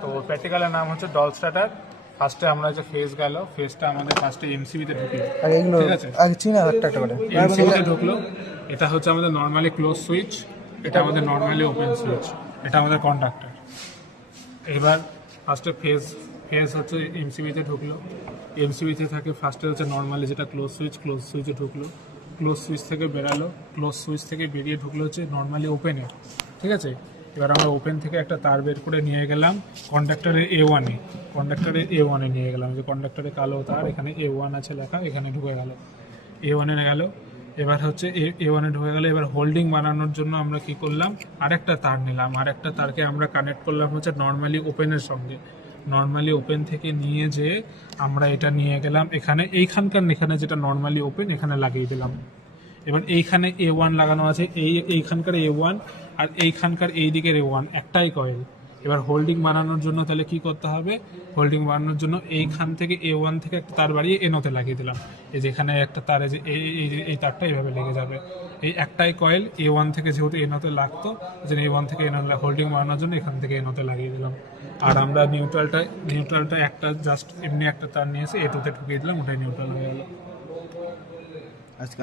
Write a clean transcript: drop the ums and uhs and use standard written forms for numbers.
তো প্র্যাকটিক্যালের নাম হচ্ছে ডল স্টার্টার। ফার্স্টে আমরা যে ফেজ গেল, ফেজটা আমাদের ফার্স্টে এমসিবিতে ঢুকলো, আগে এগুলো ঠিক আছে? আগে চিনা একটা একটা করে এমসিবিতে ঢুকলো। এটা হচ্ছে আমাদের নর্মালি ক্লোজ সুইচ, এটা আমাদের নর্মালি ওপেন সুইচ, এটা আমাদের কন্ডাক্টর। এবার ফার্স্টে ফেজ হচ্ছে এমসিবিতে ঢুকলো, এমসিবিতে থাকে ফার্স্টে হচ্ছে নর্মালি যেটা ক্লোজ সুইচে ঢুকলো, ক্লোজ সুইচ থেকে বেরালো, ক্লোজ সুইচ থেকে বেরিয়ে ঢুকলো হচ্ছে নর্মালি ওপেনে, ঠিক আছে? এবার আমরা ওপেন থেকে একটা তার বের করে নিয়ে গেলাম কন্ডাক্টরের A1 নিয়ে গেলাম, যে কন্ডাক্টরে কালো তার, এখানে A1 আছে লেখা, এখানে ঢুকে গেল, A1 গেল। এবার হচ্ছে A1 ঢুকে গেলে এবার হোল্ডিং বানানোর জন্য আমরা কি করলাম, আরেকটা তার নিলাম, আরেকটা তারকে আমরা কানেক্ট করলাম হচ্ছে নর্মালি ওপেনের সঙ্গে। নর্মালি ওপেন থেকে নিয়ে যে আমরা এটা নিয়ে গেলাম এখানে, এখানে যেটা নর্মালি ওপেন এখানে লাগিয়ে দিলাম। এবার এইখানে A1 লাগানো আছে, এইখানকার A1 আর এইখানকার এই দিকের A1 একটাই কয়েল। এবার হোল্ডিং বানানোর জন্য তাহলে কি করতে হবে, হোল্ডিং বানানোর জন্য এইখান থেকে A1 থেকে একটা তার বাড়িয়ে এনোতে লাগিয়ে দিলাম। এই যে এখানে একটা তার, এই যে এই তারটা এইভাবে লেগে যাবে। এই একটাই কয়েল A1 থেকে যেহেতু এনোতে লাগতো, যে A1 থেকে এনোতে হোল্ডিং বানানোর জন্য এখান থেকে এনোতে লাগিয়ে দিলাম। আর আমরা নিউট্রালটা একটা জাস্ট এমনি একটা তার নিয়ে এসে A2 তে ঢুকিয়ে দিলাম, ওটাই নিউট্রাল হয়ে গেল। আজকে